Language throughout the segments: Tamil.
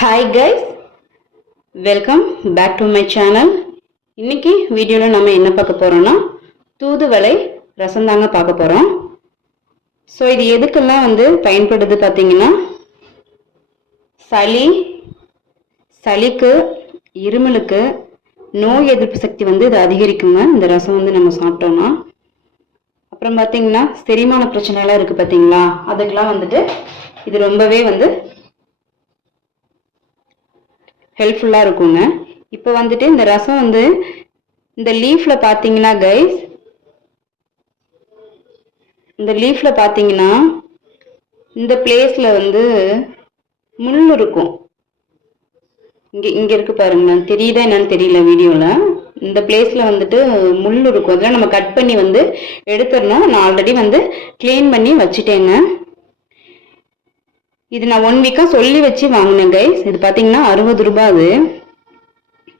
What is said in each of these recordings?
Hi guys welcome back to my channel இன்னைக்கு வீடியோவில் நம்ம என்ன பார்க்க போகிறோன்னா தூதுவளை ரசம் தாங்க பார்க்க போகிறோம் ஸோ இது எதுக்கெல்லாம் வந்து பயன்படுது பார்த்தீங்கன்னா சளி சளிக்கு இருமலுக்கு நோய் எதிர்ப்பு சக்தி வந்து இது அதிகரிக்குங்க. இந்த ரசம் வந்து நம்ம சாப்பிட்டோம்னா. அப்புறம் பார்த்தீங்கன்னா செரிமான பிரச்சனைலாம் இருக்குது பார்த்தீங்களா? அதுக்கெல்லாம் வந்துட்டு இது ரொம்பவே வந்து ஹெல்ப்ஃபுல்லாக இருக்குங்க. இப்போ வந்துட்டு இந்த ரசம் வந்து இந்த லீஃப்பில் பார்த்தீங்கன்னா கைஸ் இந்த லீஃப்பில் பார்த்தீங்கன்னா இந்த பிளேஸில் வந்து முள் இருக்கும். இங்கே இங்கே இருக்கு பாருங்களேன் தெரியுதா என்னன்னு தெரியல வீடியோவில் இந்த பிளேஸில் வந்துட்டு முள் இருக்கும். அதெல்லாம் நம்ம கட் பண்ணி வந்து எடுத்துடணும். நான் ஆல்ரெடி வந்து க்ளீன் பண்ணி வச்சுட்டேங்க. இது நான் ஒன் வீக்காக சொல்லி வச்சு வாங்கினேன் கைஸ் இது பார்த்தீங்கன்னா அறுபது ரூபா அது.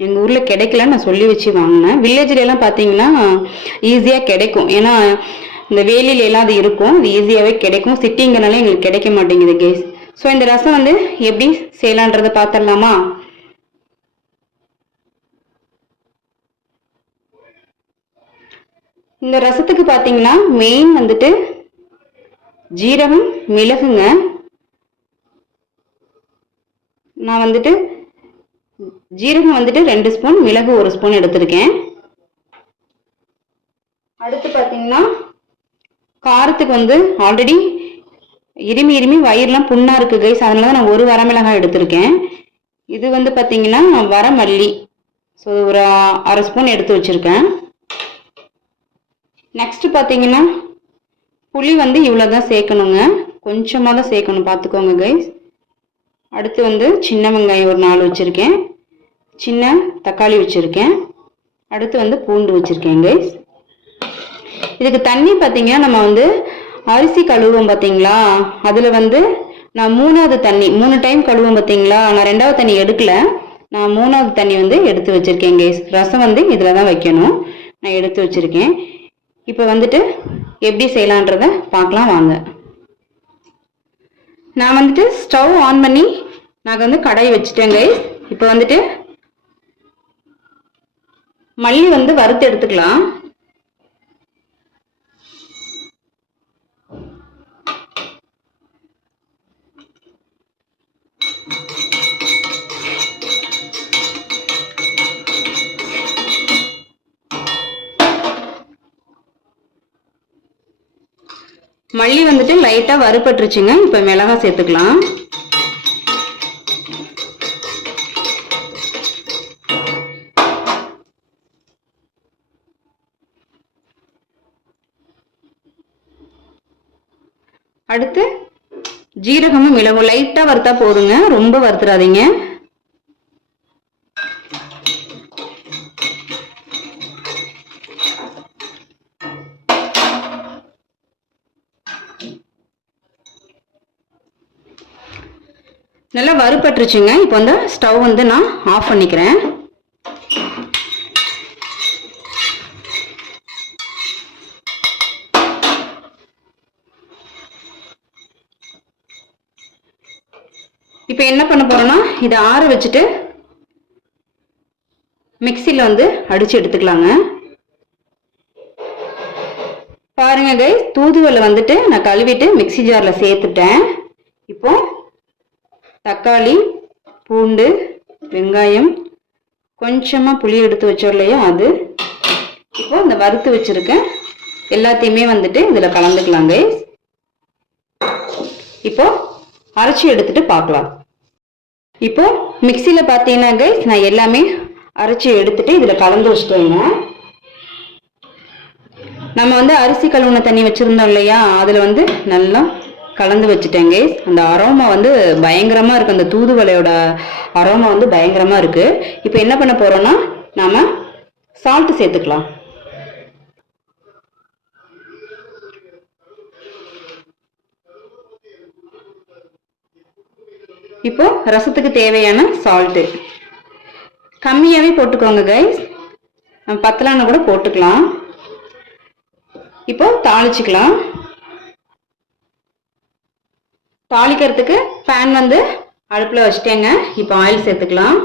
எங்கள் ஊரில் கிடைக்கல நான் சொல்லி வச்சு வாங்கினேன். வில்லேஜ்லலாம் பார்த்தீங்கன்னா ஈஸியாக கிடைக்கும். ஏன்னா இந்த வேலியில எல்லாம் அது இருக்கும். அது ஈஸியாகவே கிடைக்கும். சிட்டிங்கிறனால எங்களுக்கு கிடைக்க மாட்டேங்குது கேஸ் ஸோ இந்த ரசம் வந்து எப்படி செய்யலான்றதை பார்த்துடலாமா இந்த ரசத்துக்கு பார்த்தீங்கன்னா மெயின் வந்துட்டு ஜீரகம் மிளகுங்க நான் வந்துட்டு ஜீரகம் வந்துட்டு ரெண்டு ஸ்பூன் மிளகு ஒரு ஸ்பூன் எடுத்திருக்கேன். அடுத்து பார்த்தீங்கன்னா காரத்துக்கு வந்து ஆல்ரெடி இருமி இருமி வயிறுலாம் புண்ணாக இருக்குது கைஸ் அதனால தான் நான் ஒரு வரமிளகாய் எடுத்திருக்கேன். இது வந்து பார்த்தீங்கன்னா வரமல்லி. ஸோ ஒரு அரை ஸ்பூன் எடுத்து வச்சுருக்கேன். நெக்ஸ்ட்டு பார்த்தீங்கன்னா புளி வந்து இவ்வளோ தான் சேர்க்கணுங்க. கொஞ்சமாக தான் சேர்க்கணும். பார்த்துக்கோங்க கைஸ் அடுத்து வந்து சின்ன வெங்காயம் ஒரு நாலு வச்சுருக்கேன். சின்ன தக்காளி வச்சுருக்கேன். அடுத்து வந்து பூண்டு வச்சுருக்கேன் கைஸ் இதுக்கு தண்ணி பார்த்தீங்கன்னா நம்ம வந்து அரிசி கழுவுவோம் பார்த்தீங்களா அதில் வந்து நான் மூணாவது தண்ணி மூணு டைம் கழுவும் பார்த்தீங்களா நான் ரெண்டாவது தண்ணி எடுக்கல. நான் மூணாவது தண்ணி வந்து எடுத்து வச்சுருக்கேன் கைஸ் ரசம் வந்து இதில் தான் வைக்கணும். நான் எடுத்து வச்சுருக்கேன். இப்போ வந்துட்டு எப்படி செய்யலான்றதை பார்க்கலாம் வாங்க. நான் வந்துட்டு ஸ்டவ் ஆன் பண்ணி நான் வந்து கடாய் வச்சுட்டேன் கைஸ் இப்போ வந்துட்டு மல்லி வந்து வறுத்து எடுத்துக்கலாம். மல்லி வந்துட்டு லைட்டாக வறுபட்டுருச்சுங்க. இப்போ மிளகாய் சேர்த்துக்கலாம். அடுத்து ஜீரகமும் மிளகும். லைட்டாக வறுத்தா போதுங்க. ரொம்ப வறுத்துறாதீங்க. நல்லா வறுபட்டுருச்சுங்க. இப்போ வந்து ஸ்டவ் வந்து நான் ஆஃப் பண்ணிக்கிறேன். இப்போ என்ன பண்ண போகிறோன்னா இதை ஆற வச்சுட்டு மிக்சியில் வந்து அடித்து எடுத்துக்கலாங்க. பாருங்க கை தூதுவலை வந்துட்டு நான் கழுவிட்டு மிக்சி ஜாரில் சேர்த்துட்டேன். இப்போது தக்காளி பூண்டு வெங்காயம் கொஞ்சமாக புளி எடுத்து வச்சோம் இல்லையா அது. இப்போ இந்த வறுத்து வச்சுருக்கேன் எல்லாத்தையுமே வந்துட்டு இதில் கலந்துக்கலாங்க. இப்போ அரைச்சி எடுத்துட்டு பார்க்கலாம் இப்போ மிக்சியில் பார்த்தீங்கன்னா கைஸ் நான் எல்லாமே அரைச்சி எடுத்துட்டு இதில் கலந்து வச்சுட்டேங்க. நம்ம வந்து அரிசி கழுவுன தண்ணி வச்சுருந்தோம் இல்லையா? அதில் வந்து நல்லா கலந்து வச்சுட்டேன் கைஸ் அந்த அரோமா வந்து பயங்கரமாக இருக்குது அந்த தூதுவலையோட அரோமா வந்து பயங்கரமாக இருக்குது இப்போ என்ன பண்ண போகிறோன்னா நாம் சால்ட்டு சேர்த்துக்கலாம். இப்போ ரசத்துக்கு தேவையான சால்ட்டு கம்மியாகவே போட்டுக்கோங்க கைஸ் பத்தலான்னு கூட போட்டுக்கலாம். இப்போ தாளிச்சுக்கலாம். தாளிக்கிறதுக்கு பேன் வந்து அடுப்பில் வச்சுட்டேங்க. இப்போ ஆயில் சேர்த்துக்கலாம்.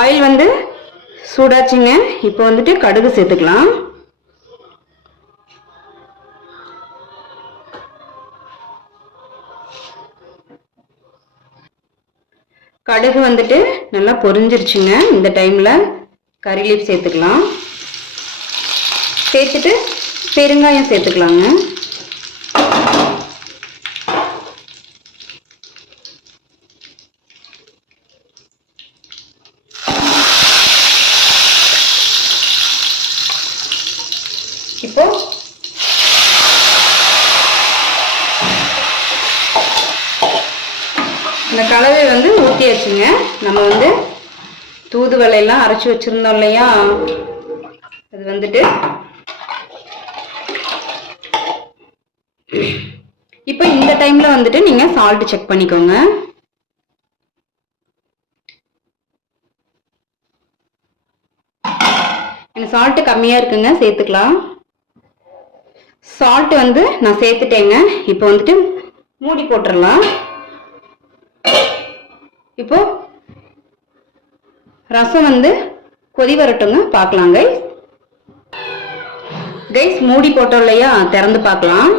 ஆயில் வந்து சூடாச்சுங்க. இப்போ வந்துட்டு கடுகு சேர்த்துக்கலாம். கடுகு வந்துட்டு நல்லா பொரிஞ்சிருச்சுங்க. இந்த டைமில் கறி லீஃப் சேர்த்துக்கலாம். சேர்த்துட்டு பெருங்காயம் சேர்த்துக்கலாங்க. இப்போ இந்த கலவை வந்து ஊற்றியாச்சுங்க நம்ம வந்து தூதுவளையெல்லாம் அரைச்சி வச்சுருந்தோம் இல்லையா? அது வந்துட்டு இப்போ இந்த டைமில் வந்துட்டு நீங்கள் சால்ட் செக் பண்ணிக்கோங்க. எனக்கு சால்ட்டு கம்மியாக இருக்குங்க சேர்த்துக்கலாம். சால்ட் வந்து நான் சேர்த்துட்டேங்க. இப்போ வந்துட்டு மூடி போட்டுடலாம் இப்போ ரசம் வந்து கொதி வரட்டுங்க பார்க்கலாம் கைஸ் கைஸ் மூடி போட்டோம் இல்லையா திறந்து பார்க்கலாம்.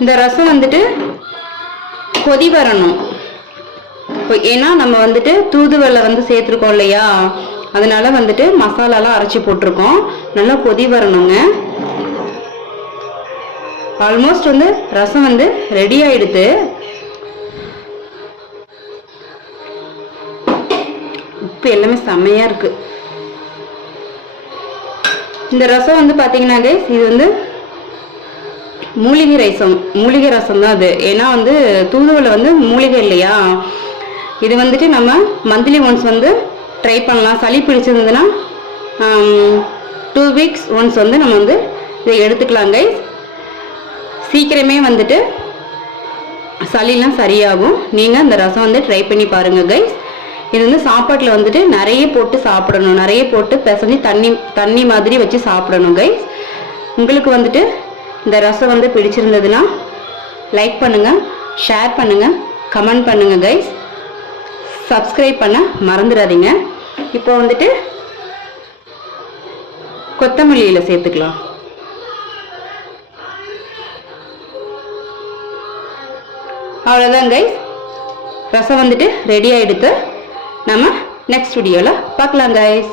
இந்த ரசம் வந்துட்டு கொதி வரணும். ஏன்னா நம்ம வந்துட்டு தூதுவளை வந்து சேர்த்துருக்கோம் இல்லையா? அதனால வந்துட்டு மசாலாலாம் அரைச்சி போட்டிருக்கோம். நல்லா கொதி வரணுங்க. ஆல்மோஸ்ட் வந்து ரசம் வந்து ரெடி ஆயிடுது. உப்பு எல்லாமே செம்மையா இருக்கு. இந்த ரசம் வந்து பாத்தீங்கன்னா கைஸ் இது வந்து மூலிகை ரசம் மூலிகை ரசம் தான் அது. ஏன்னா வந்து தூதுவளை வந்து மூலிகை இல்லையா? இது வந்துட்டு நம்ம மந்த்லி ஒன்ஸ் வந்து ட்ரை பண்ணலாம். சளி பிடிச்சிருந்ததுன்னா டூ வீக்ஸ் ஒன்ஸ் வந்து நம்ம வந்து இதை எடுத்துக்கலாம் கைஸ் சீக்கிரமே வந்துட்டு சளிலாம் சரியாகும். நீங்கள் அந்த ரசம் வந்து ட்ரை பண்ணி பாருங்கள் கைஸ் இது வந்து சாப்பாட்டில் வந்துட்டு நிறைய போட்டு சாப்பிடணும். நிறைய போட்டு பிசைஞ்சு தண்ணி தண்ணி மாதிரி வச்சு சாப்பிடணும் கைஸ் உங்களுக்கு வந்துட்டு இந்த ரசம் வந்து பிடிச்சிருந்ததுன்னா லைக் பண்ணுங்கள் ஷேர் பண்ணுங்கள் கமெண்ட் பண்ணுங்கள் கைஸ் சப்ஸ்கிரைப் பண்ண மறந்துடாதீங்க. இப்போ வந்துட்டு கொத்தமல்லியில் சேர்த்துக்கலாம். அவ்வளோதான் கைஸ் ரசம் வந்துட்டு ரெடி ஆகிடுத்து நம்ம நெக்ஸ்ட் வீடியோவில் பார்க்கலாம் கைஸ்